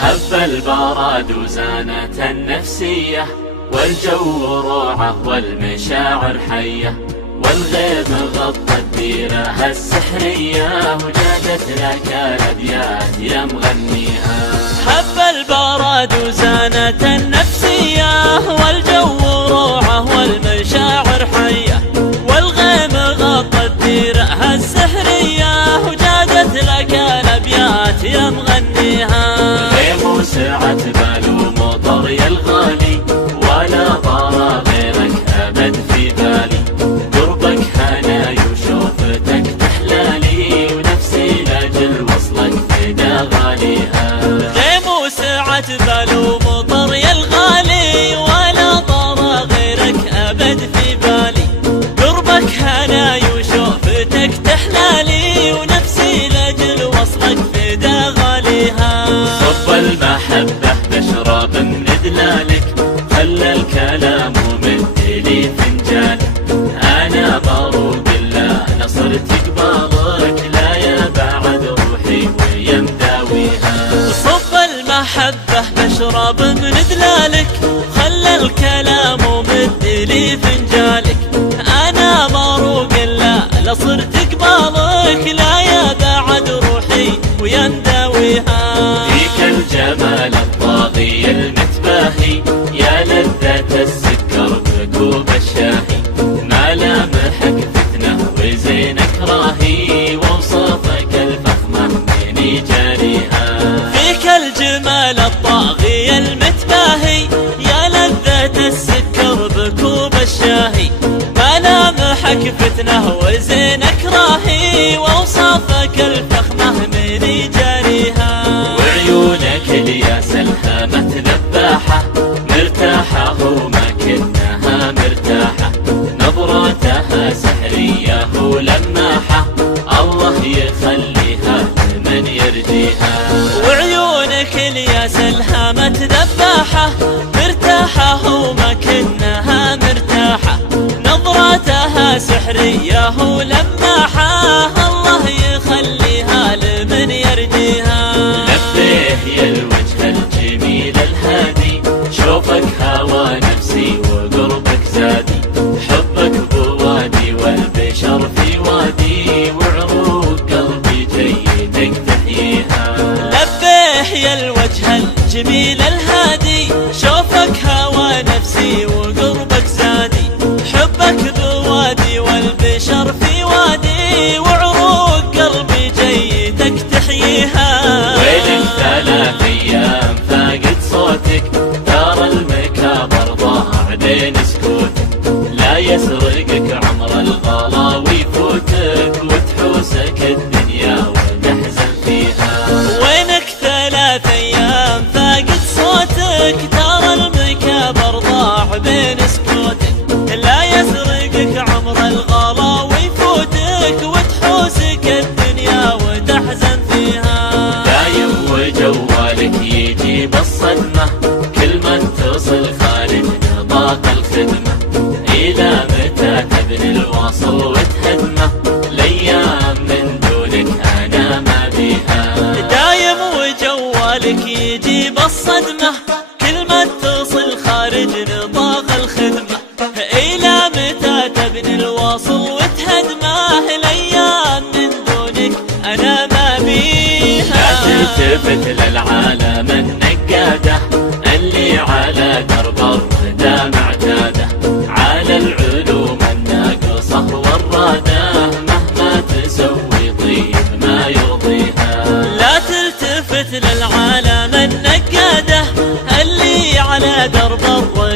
هب البراد وزانت النفسية، والجو روعة والمشاعر حية، والغيم غطى الديرة السحرية، وجادت لك الأبيات يا مغنيها. هب البراد وزانت النفسية، والجو روعة والمشاعر حية، والغيم غطى الديرة السحرية، وجادت لك الأبيات يا مغنيها. غيم وسعت بال ومطر يا الغالي، ولا طار غيرك أبد في بالي، قربك هناي وشوفتك تحلالي، ونفسي لاجل وصلك فدا غاليها. غيم وسعت بال ومطر يا الغالي، ولا طار غيرك أبد في بالي، قربك هناي وشوفتك تحلالي، ونفسي لاجل وصلك فدا غاليها. صب المحبة بشرب من دلالك، خلى الكلام ومد لي فنجان، أنا بروق لا نصرت قبالك، لا يا بعد روحي ويا مداويها. صب المحبة بشرب من دلالك، خلى الكلام ومد لي فنجالك، أنا مروق لا صرت قبالك، لا يا بعد روحي ويا مداويها. فيك الجمال الطاغي المتباهي، يا لذة السكر بكوب الشاهي، ملامحك فتنة وزينك راهي، ووصافك الفخمة مني جاريها. فيك الجمال الطاغي المتباهي، يا لذة السكر بكوب الشاهي، ملامحك فتنة وزينك راهي، ووصافك الفخمة مني جاريها. وعيونك الياس الهامة ذباحة، مرتاحة وما كنها مرتاحة، نظرتها سحرية ولماحة، الله يخليها لمن يرجيها. وعيونك الياس الهامة ذباحة، مرتاحة وما كنها مرتاحة، نظرتها سحرية ولماحة، الله يخليها لمن يرجيها. لبيه يا الوجه الجميل الهادي، شوفك هوى نفسي وقربك زادي، حبك بوادي والبشر في وادي، وعروق قلبي جيدك تحييها. لبيه يا الوجه الجميل الهادي، شوفك هوى نفسي وقربك زادي، حبك بوادي والبشر في وادي، وعروق قلبي جيدك تحييها. ويلك 3 أيام فاقد صوتك، ترى المكابر ضاع بين سكوتك، لا يسرقك عمر الغلا ويفوتك، وتحوسك الدنيا وتحزن فيها. وينك 3 أيام فاقد صوتك، ترى المكابر ضاع بين سكوتك، لا يسرقك عمر الغلا ويفوتك، وتحوسك الدنيا وتحزن فيها. دايم وجوالك يجيب الصدمة، كل ما اتصل خارج نطاق الخدمة، إلى متى تبني الواصل وتهدمه، الأيام من دونك أنا ما بيها. دايم وجوالك يجيب الصدمة، كل ما اتصل خارج نطاق الخدمة، إلى متى تبني الواصل وتهدمه، الأيام من دونك أنا ما بيها. لا تلتفت للعالم النقادة، اللي على درب الردى معتادة، على العلوم الناقصة والرادة، مهما تسوي طيب ما يرضيها. لا تلتفت للعالم النقادة، اللي على درب الردى